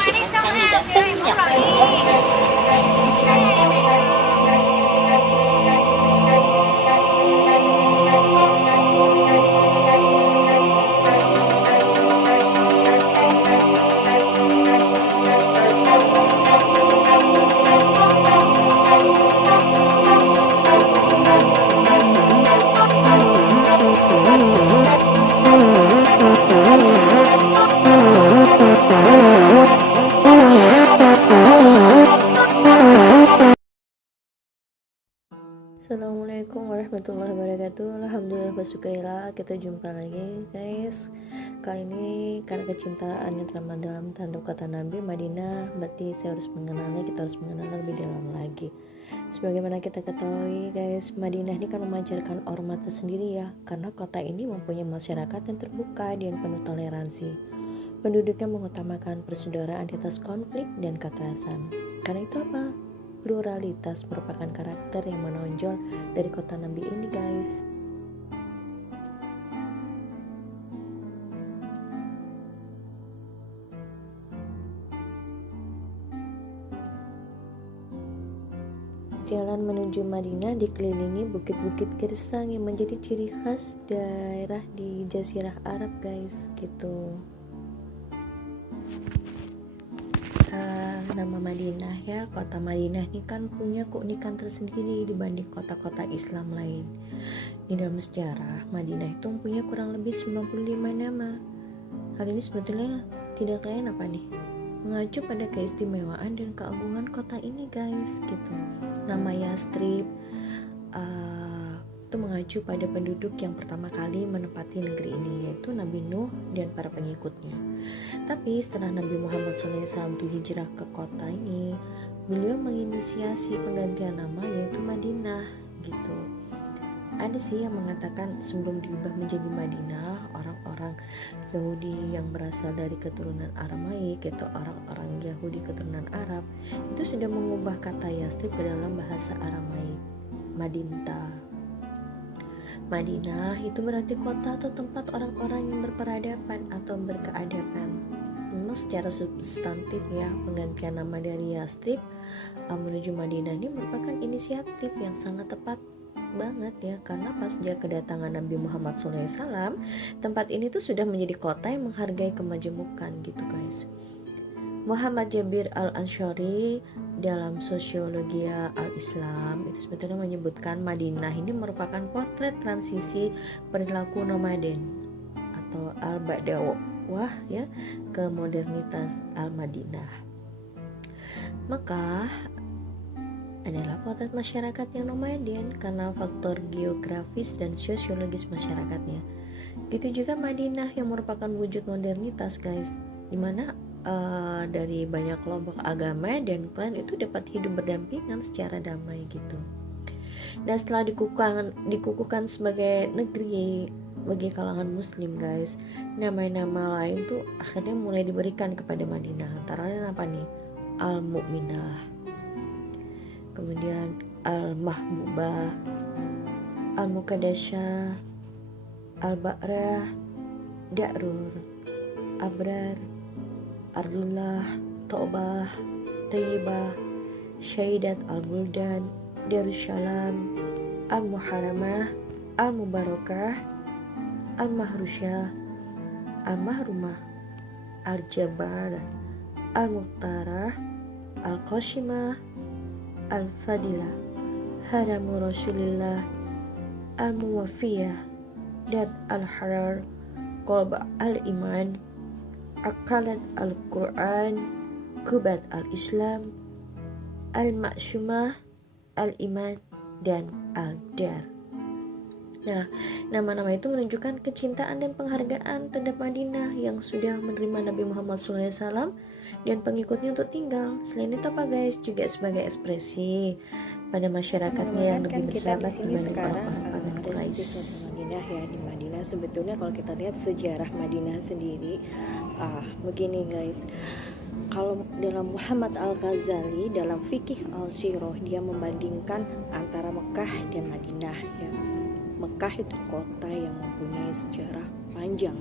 siapkan kandidatnya. Assalamualaikum warahmatullahi wabarakatuh. Alhamdulillah bersyukurillah kita jumpa lagi guys. Kali ini karena kecintaan yang terdalam dalam tanda kata Nabi Madinah, berarti kita harus mengenal lebih dalam lagi. Sebagaimana kita ketahui guys, Madinah ini kan memancarkan hormat tersendiri ya, karena kota ini mempunyai masyarakat yang terbuka dan penuh toleransi. Penduduknya mengutamakan persaudaraan di atas konflik dan kekerasan. Karena itu apa? Pluralitas merupakan karakter yang menonjol dari kota Nabi ini guys. Jalan menuju Madinah dikelilingi bukit-bukit gersang yang menjadi ciri khas daerah di Jazirah Arab guys gitu. Nama Madinah ya, kota Madinah ini kan punya keunikan tersendiri dibanding kota-kota Islam lain. Di dalam sejarah, Madinah itu mempunyai kurang lebih 95 nama. Hal ini sebetulnya tidak lain apa nih? Mengacu pada keistimewaan dan keagungan kota ini guys gitu. Nama Yastrib itu mengacu pada penduduk yang pertama kali menempati negeri ini, yaitu Nabi Nuh dan para pengikutnya. Tapi setelah Nabi Muhammad SAW hijrah ke kota ini, beliau menginisiasi penggantian nama yaitu Madinah gitu. Ada sih yang mengatakan sebelum diubah menjadi Madinah, orang-orang Yahudi yang berasal dari keturunan Aramaik, yaitu orang-orang Yahudi keturunan Arab, itu sudah mengubah kata Yastrib ke dalam bahasa Aramaik, Madinta. Madinah itu berarti kota atau tempat orang-orang yang berperadaban atau berkeadaban. Memang secara substantif ya, penggantian nama dari Yastrib menuju Madinah ini merupakan inisiatif yang sangat tepat banget ya, karena pas dia kedatangan Nabi Muhammad SAW, tempat ini tuh sudah menjadi kota yang menghargai kemajemukan gitu guys. Muhammad Jabir Al-Ansyari dalam Sosiologi Al-Islam itu sebetulnya menyebutkan Madinah ini merupakan potret transisi perilaku nomaden atau al-Badawah ya ke modernitas Al-Madinah. Mekah adalah potret masyarakat yang nomaden karena faktor geografis dan sosiologis masyarakatnya. Gitu juga Madinah yang merupakan wujud modernitas guys, dimana dari banyak kelompok agama dan klan itu dapat hidup berdampingan secara damai gitu. Dan setelah dikukuhkan sebagai negeri bagi kalangan muslim guys, nama-nama lain tuh akhirnya mulai diberikan kepada Madinah. Antara lain apa nih? Al-Mu'minah, kemudian Al-Mahbubah, Al-Muqaddasah, Al-Ba'rah, Da'rur, Abrar, Ardullah, Tobah, Tayyibah, Syaidat Al-Buldan, Darussalam, Al-Muharramah, Al-Mubarakah, Al-Mahrusyah, Al-Mahrumah, Al-Jabbar, Al-Muqtarah, Al-Qasimah, Al-Fadilah, Haramu Rasulillah, Al-Muwafiyah, Dat Al-Harar, Qalba Al-Iman, Akalat Al-Quran, Kubat Al-Islam, Al-Maksumah, Al-Iman, dan Al-Dar. Nah, nama-nama itu menunjukkan kecintaan dan penghargaan terhadap Madinah yang sudah menerima Nabi Muhammad SAW dan pengikutnya untuk tinggal. Selain itu apa guys, juga sebagai ekspresi pada masyarakatnya yang lebih bersahabat dibanding orang-orang pagan Quraisy. Madinah ya, di Madinah sebetulnya kalau kita lihat sejarah Madinah sendiri, begini guys. Kalau dalam Muhammad Al-Ghazali dalam Fikih Al-Sirah, dia membandingkan antara Mekah dan Madinah ya. Mekah itu kota yang mempunyai sejarah panjang,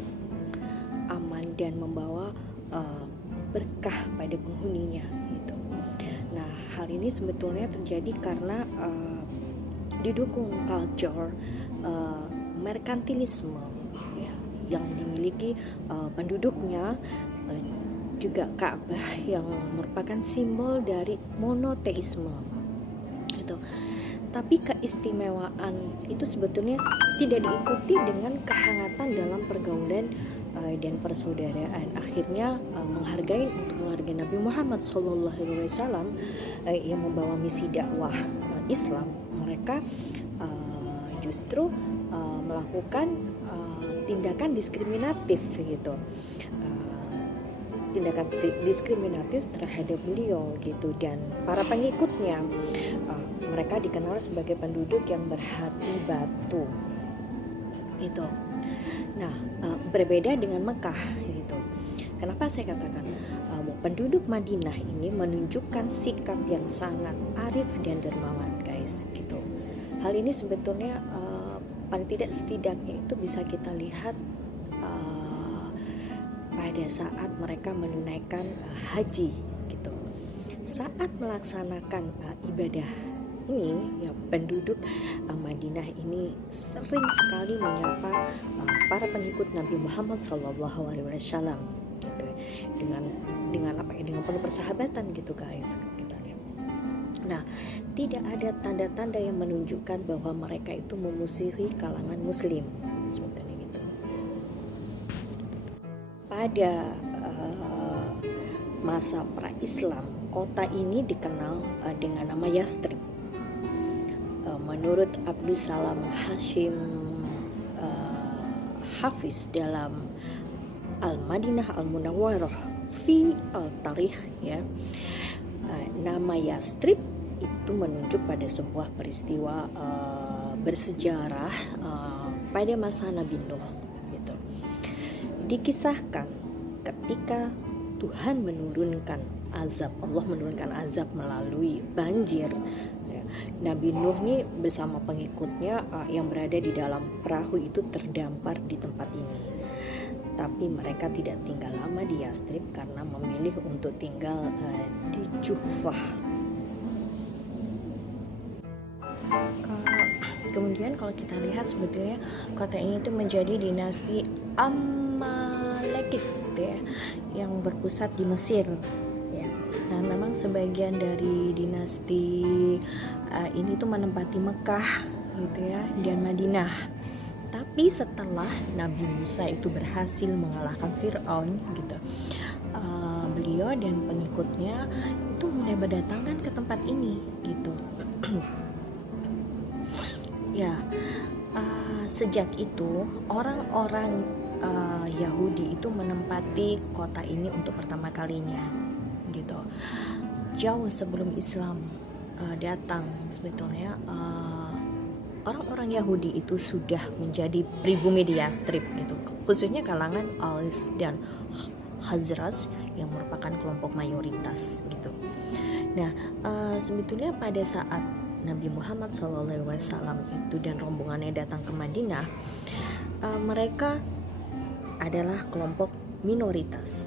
aman dan membawa berkah pada penghuninya gitu. Nah, hal ini sebetulnya terjadi karena didukung culture merkantilisme ya, yang dimiliki penduduknya, juga Ka'bah yang merupakan simbol dari monoteisme gitu. Tapi keistimewaan itu sebetulnya tidak diikuti dengan kehangatan dalam pergaulan dan persaudaraan. Akhirnya menghargai Nabi Muhammad SAW yang membawa misi dakwah Islam, mereka justru melakukan tindakan diskriminatif gitu, tindakan diskriminatif terhadap beliau gitu, dan para pengikutnya. Mereka dikenal sebagai penduduk yang berhati batu itu. Nah, berbeda dengan Mekah gitu. Kenapa saya katakan penduduk Madinah ini menunjukkan sikap yang sangat arif dan dermawan, guys gitu. Hal ini sebetulnya paling tidak setidaknya itu bisa kita lihat pada saat mereka menunaikan haji gitu. Saat melaksanakan ibadah ini, ya, penduduk Madinah ini sering sekali menyapa para pengikut Nabi Muhammad SAW gitu, dengan apa ya, dengan penuh persahabatan gitu, guys. Nah, tidak ada tanda-tanda yang menunjukkan bahwa mereka itu memusuhi kalangan Muslim seperti itu. Pada masa pra-Islam, kota ini dikenal dengan nama Yastrib. Menurut Abdul Salam Hashim Hafiz dalam Al-Madinah Al-Munawwarah fi Al-Tarikh ya, nama Yastrib itu menunjuk pada sebuah peristiwa bersejarah pada masa Nabi Nuh gitu. Dikisahkan ketika Tuhan menurunkan azab, Allah menurunkan azab melalui banjir, Nabi Nuh ini bersama pengikutnya yang berada di dalam perahu itu terdampar di tempat ini. Tapi mereka tidak tinggal lama di Yastrib karena memilih untuk tinggal di Juhfah. Kemudian kalau kita lihat sebetulnya kota ini itu menjadi dinasti Amalekid ya, yang berpusat di Mesir. Nah, memang sebagian dari dinasti ini tuh menempati Mekah gitu ya, dan Madinah. Tapi setelah Nabi Musa itu berhasil mengalahkan Fir'aun gitu, beliau dan pengikutnya itu mulai berdatangan ke tempat ini gitu. Ya, sejak itu orang-orang Yahudi itu menempati kota ini untuk pertama kalinya gitu. Jauh sebelum Islam datang sebetulnya orang-orang Yahudi itu sudah menjadi pribumi di Yastrib gitu, khususnya kalangan Aus dan Khazraj yang merupakan kelompok mayoritas gitu. Nah, sebetulnya pada saat Nabi Muhammad SAW itu dan rombongannya datang ke Madinah, mereka adalah kelompok minoritas.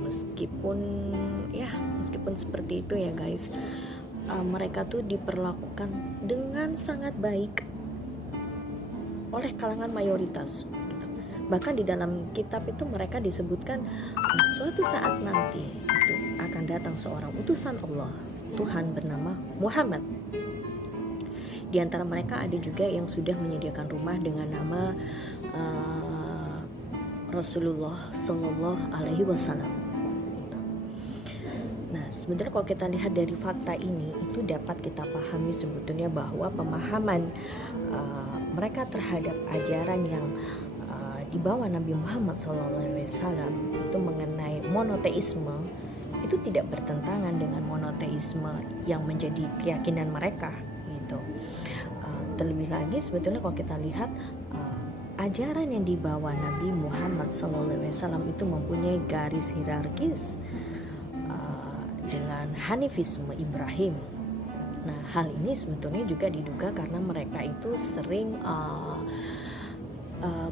Meskipun seperti itu ya, guys, mereka tuh diperlakukan dengan sangat baik oleh kalangan mayoritas gitu. Bahkan di dalam kitab itu mereka disebutkan suatu saat nanti itu akan datang seorang utusan Allah, Tuhan bernama Muhammad. Di antara mereka ada juga yang sudah menyediakan rumah dengan nama Rasulullah Shallallahu Alaihi Wasallam. Nah, sebenarnya kalau kita lihat dari fakta ini, itu dapat kita pahami sebetulnya bahwa pemahaman mereka terhadap ajaran yang dibawa Nabi Muhammad SAW itu mengenai monoteisme itu tidak bertentangan dengan monoteisme yang menjadi keyakinan mereka gitu. Terlebih lagi sebetulnya kalau kita lihat ajaran yang dibawa Nabi Muhammad SAW itu mempunyai garis hierarkis dengan Hanifisme Ibrahim. Nah, hal ini sebetulnya juga diduga karena mereka itu sering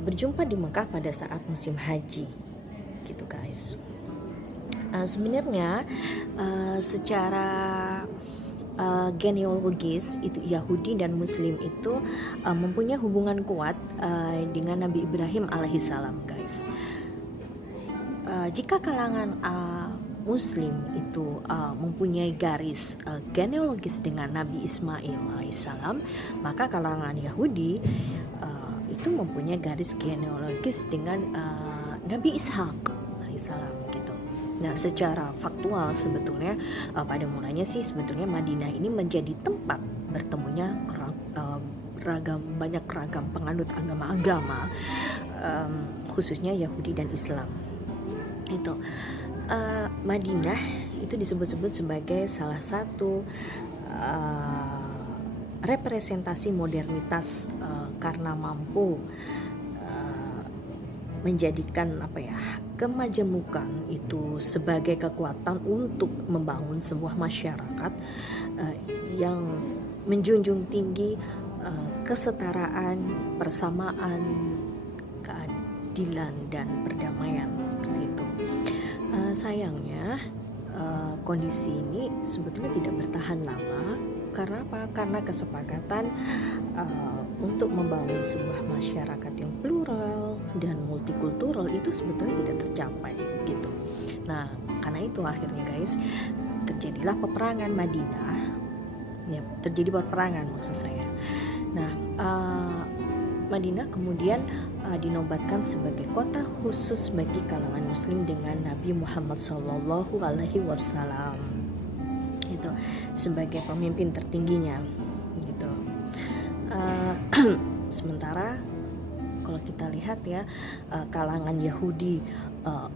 berjumpa di Mekah pada saat musim haji gitu, guys. Sebenarnya secara genealogis itu Yahudi dan Muslim itu mempunyai hubungan kuat dengan Nabi Ibrahim alaihissalam, guys. Jika kalangan Muslim itu mempunyai garis genealogis dengan Nabi Ismail alaihissalam, maka kalangan Yahudi itu mempunyai garis genealogis dengan Nabi Ishak alaihissalam gitu. Nah, secara faktual sebetulnya pada mulanya sih sebetulnya Madinah ini menjadi tempat bertemunya banyak ragam penganut agama-agama, khususnya Yahudi dan Islam. Itu Madinah itu disebut-sebut sebagai salah satu representasi modernitas karena mampu menjadikan kemajemukan itu sebagai kekuatan untuk membangun sebuah masyarakat yang menjunjung tinggi kesetaraan, persamaan, keadilan dan perdamaian seperti itu. Sayangnya kondisi ini sebetulnya tidak bertahan lama. Karena apa? Karena kesepakatan untuk membangun sebuah masyarakat yang plural dan multikultural itu sebetulnya tidak tercapai gitu. Nah, karena itu akhirnya guys terjadilah peperangan Madinah. Ya, terjadi peperangan maksud saya. Nah, Madinah kemudian dinobatkan sebagai kota khusus bagi kalangan Muslim dengan Nabi Muhammad SAW itu sebagai pemimpin tertingginya gitu. Sementara kalau kita lihat ya kalangan Yahudi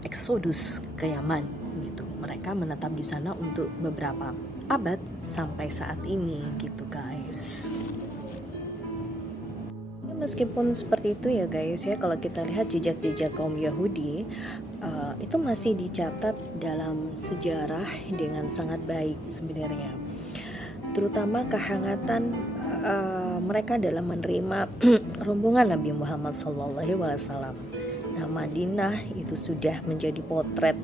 eksodus ke Yaman gitu, mereka menetap di sana untuk beberapa abad sampai saat ini gitu guys. Meskipun seperti itu ya guys ya, kalau kita lihat jejak-jejak kaum Yahudi itu masih dicatat dalam sejarah dengan sangat baik sebenarnya, terutama kehangatan mereka dalam menerima rombongan Nabi Muhammad SAW. Nah, Madinah itu sudah menjadi potret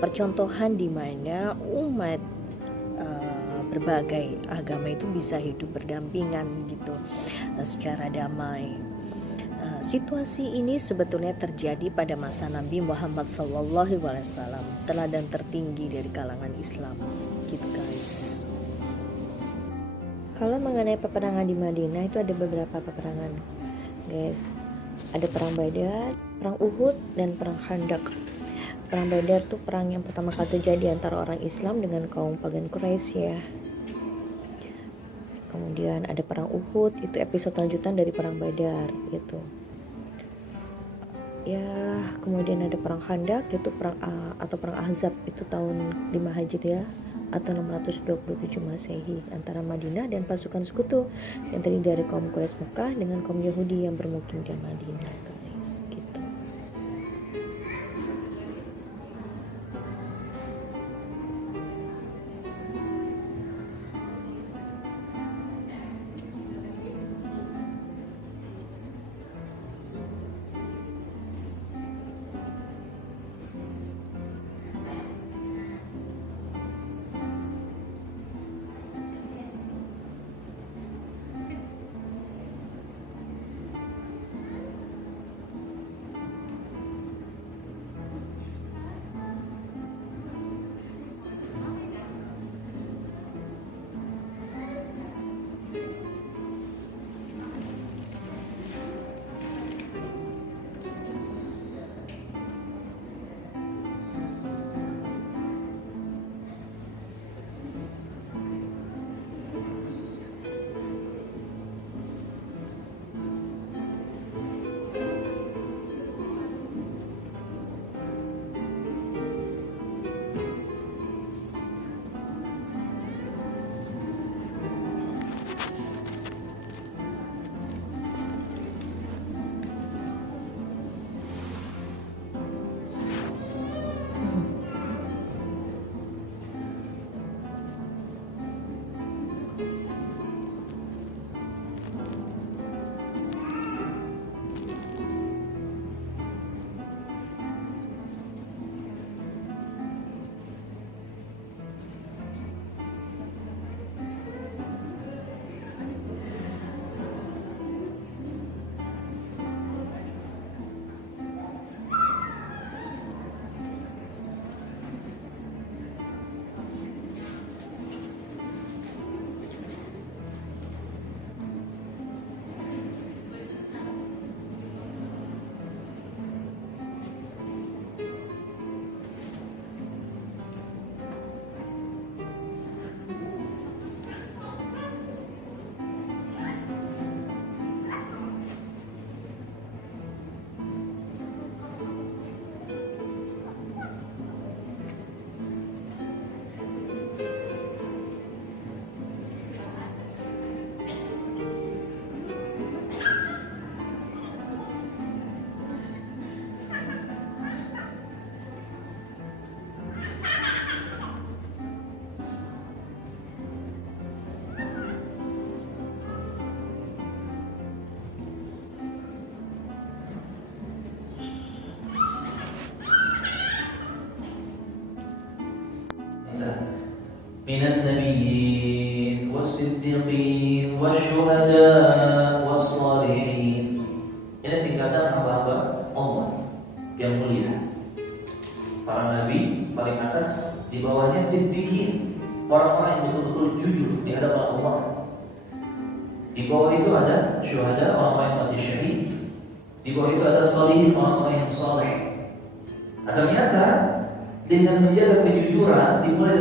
percontohan di mana umat berbagai agama itu bisa hidup berdampingan gitu secara damai. Situasi ini sebetulnya terjadi pada masa Nabi Muhammad SAW, teladan tertinggi dari kalangan Islam gitu guys. Kalau mengenai peperangan di Madinah itu ada beberapa peperangan guys. Ada perang Badar, perang Uhud, dan perang Khandaq. Perang Badar itu perang yang pertama kali terjadi antara orang Islam dengan kaum pagan Quraisy ya. Kemudian ada perang Uhud, itu episode lanjutan dari perang Badar gitu. Ya, kemudian ada perang Khandaq, yaitu perang perang Ahzab, itu tahun 5 Hijriah atau 627 Masehi antara Madinah dan pasukan sekutu yang terdiri dari kaum Quraisy Mekah dengan kaum Yahudi yang bermukim di Madinah guys gitu. minan nabiyyin was-siddiqin wasyuhada was-shalihin. Ini tingkatan hamba-hamba Allah yang mulia. Para nabi paling atas, di bawahnya siddiqin, orang-orang yang betul-betul jujur di hadapan Allah. Di bawah itu ada syuhada, orang-orang yang mati syahid. Di bawah itu ada sholihin, orang-orang yang saleh. Nah, ternyata dengan menjaga kejujuran dimulai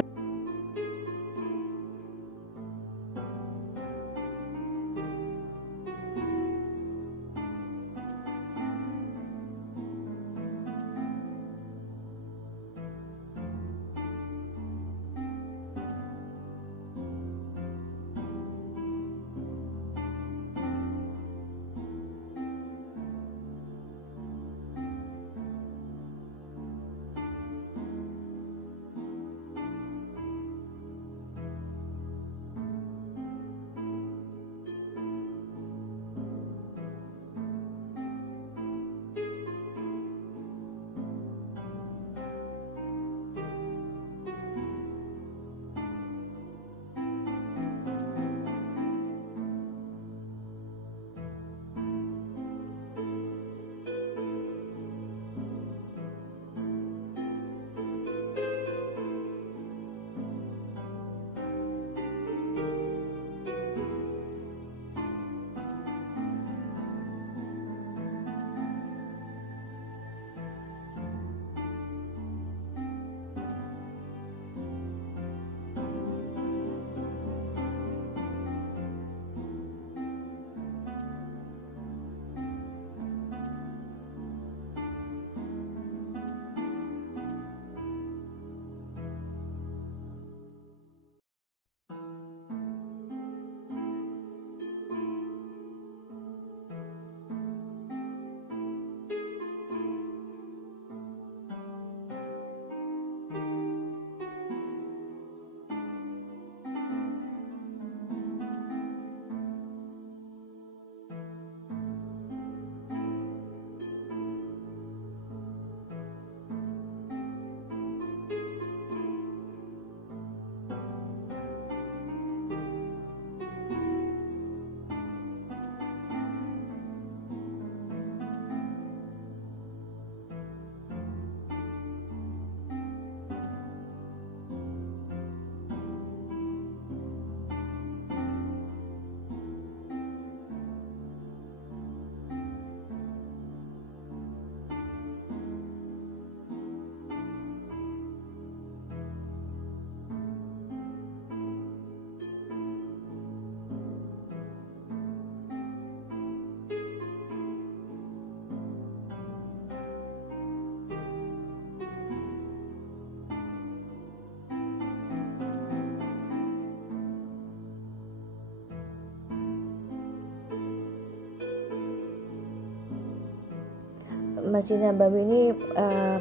Masjid Nabawi ini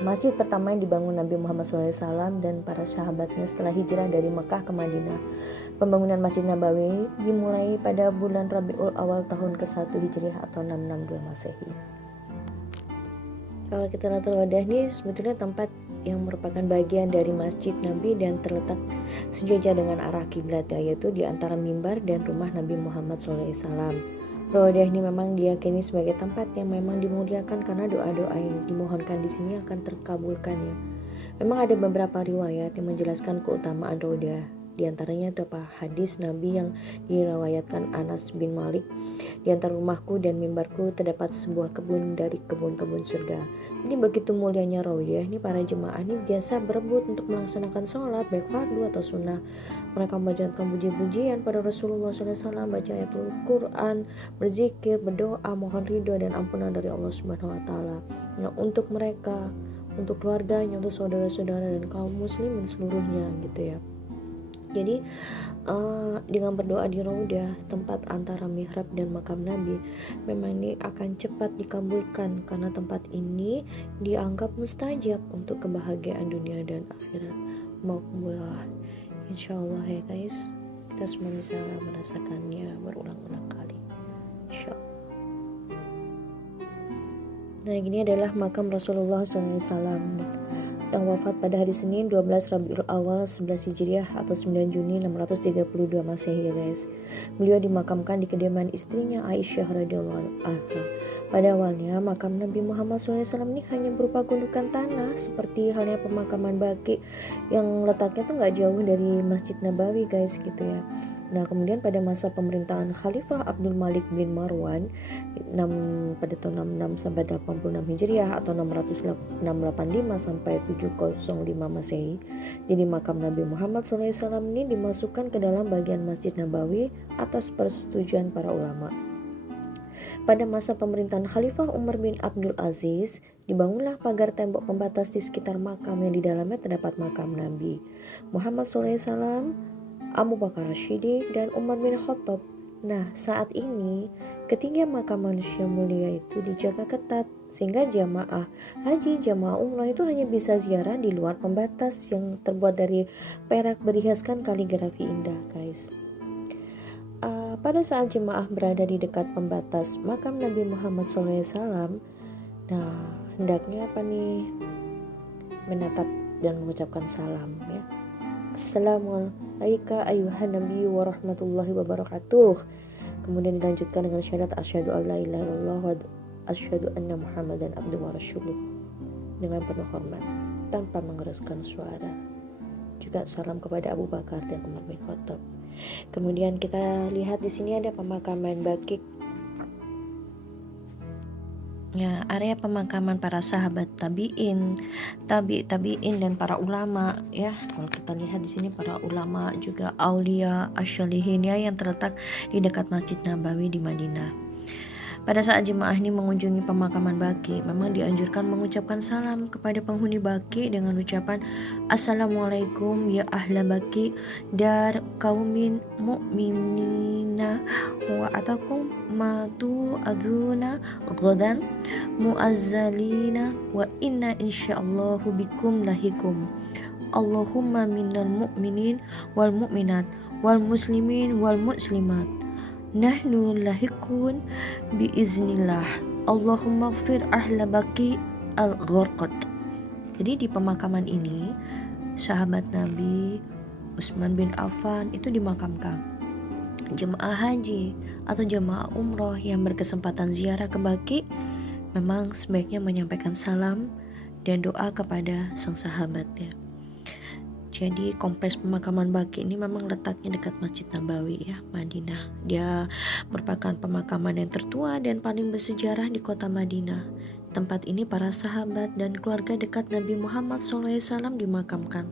masjid pertama yang dibangun Nabi Muhammad SAW dan para sahabatnya setelah hijrah dari Mekah ke Madinah. Pembangunan Masjid Nabawi dimulai pada bulan Rabiul Awal tahun ke-1 Hijriah atau 662 Masehi. Kalau kita lihat wadah ini sebetulnya tempat yang merupakan bagian dari Masjid Nabi dan terletak sejajar dengan arah kiblat, yaitu di antara mimbar dan rumah Nabi Muhammad SAW. Rawadah ini memang diyakini sebagai tempat yang memang dimuliakan karena doa-doa yang dimohonkan di sini akan terkabulkan ya. Memang ada beberapa riwayat yang menjelaskan keutamaan Rawadah. Di antaranya itu apa? Hadis Nabi yang diriwayatkan Anas bin Malik. Di antara rumahku dan mimbarku terdapat sebuah kebun dari kebun-kebun surga. Ini begitu mulianya Rawadah, ini para jemaah ini biasa berebut untuk melaksanakan sholat baik fardu atau sunnah. Mereka membacakan puji-pujian pada Rasulullah SAW, baca ayatul Quran, berzikir, berdoa, mohon ridho dan ampunan dari Allah Subhanahu Wa Taala. Nah, untuk mereka, untuk keluarganya, untuk saudara-saudara dan kaum muslimin seluruhnya, gitu ya. Jadi dengan berdoa di Raudah, tempat antara mihrab dan makam Nabi, memang ini akan cepat dikabulkan karena tempat ini dianggap mustajab untuk kebahagiaan dunia dan akhirat. Makbulah, insyaallah ya guys, kita semua bisa merasakannya berulang-ulang kali, insyaallah. Nah, ini adalah makam Rasulullah SAW. yang wafat pada hari Senin 12 Rabiul Awal 11 Hijriah atau 9 Juni 632 Masehi ya guys. Beliau dimakamkan di kediaman istrinya Aisyah radhiyallahu anha. Pada awalnya makam Nabi Muhammad SAW ini hanya berupa gundukan tanah seperti halnya pemakaman Baqi yang letaknya tuh nggak jauh dari Masjid Nabawi guys gitu ya. Nah kemudian pada masa pemerintahan Khalifah Abdul Malik bin Marwan pada tahun 66 sampai 86 Hijriah atau 685 sampai 705 Masehi, jadi makam Nabi Muhammad SAW ini dimasukkan ke dalam bagian Masjid Nabawi atas persetujuan para ulama. Pada masa pemerintahan Khalifah Umar bin Abdul Aziz, dibangunlah pagar tembok pembatas di sekitar makam yang di dalamnya terdapat makam Nabi Muhammad SAW, Abu Bakar Siddiq, dan Umar bin Khattab. Nah, saat ini ketinggian makam manusia mulia itu dijaga ketat sehingga jamaah haji, jamaah umrah itu hanya bisa ziarah di luar pembatas yang terbuat dari perak berhiaskan kaligrafi indah, guys. Pada saat jemaah berada di dekat pembatas makam Nabi Muhammad SAW, nah hendaknya apa nih? Menatap dan mengucapkan salam ya. Assalamualaikum ayuhan nabi warahmatullahi wabarakatuh. Kemudian dilanjutkan dengan syahadat asyhadu alla ilaha illallah wa asyhadu anna muhammadan abduhu wa rasuluh dengan penuh hormat tanpa mengeraskan suara. Juga salam kepada Abu Bakar dan Umar bin Khattab. Kemudian kita lihat di sini ada pemakaman Baqi. Ya, area pemakaman para sahabat tabi'in dan para ulama ya. Kalau kita lihat di sini para ulama juga aulia asyalihin ya yang terletak di dekat Masjid Nabawi di Madinah. Pada saat jemaah ini mengunjungi pemakaman Baqi, memang dianjurkan mengucapkan salam kepada penghuni Baqi dengan ucapan Assalamualaikum ya ahla Baqi dar kaumin mu'minina wa atakum matu aduna ghadan muazzalina wa inna insyaallahu bikum lahikum. Allahumma minal mu'minin wal mu'minat wal muslimin wal muslimat. Nahnu lahikun biiznillah. Allahumma gfir ahla Baqi al-gharqad. Jadi di pemakaman ini sahabat Nabi Utsman bin Affan itu dimakamkan. Jemaah haji atau jemaah umroh yang berkesempatan ziarah ke Baqi memang sebaiknya menyampaikan salam dan doa kepada sang sahabatnya. Jadi kompleks pemakaman Baqi ini memang letaknya dekat Masjid Nabawi ya, Madinah. Dia merupakan pemakaman yang tertua dan paling bersejarah di kota Madinah. Tempat ini para sahabat dan keluarga dekat Nabi Muhammad SAW dimakamkan.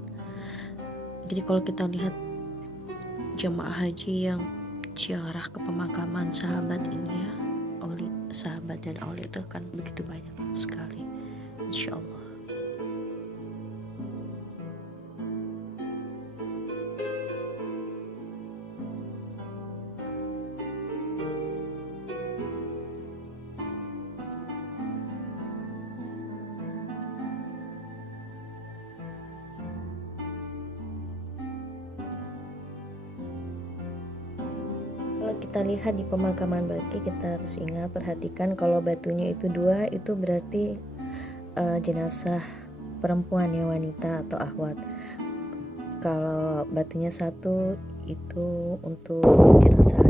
Jadi kalau kita lihat jemaah haji yang ziarah ke pemakaman sahabat ini ya, sahabat dan aulia itu kan begitu banyak sekali, insya Allah. Kalau kita lihat di pemakaman Baqi, kita harus ingat, perhatikan kalau batunya itu dua, itu berarti jenazah perempuan ya, wanita atau akhwat. Kalau batunya satu itu untuk jenazah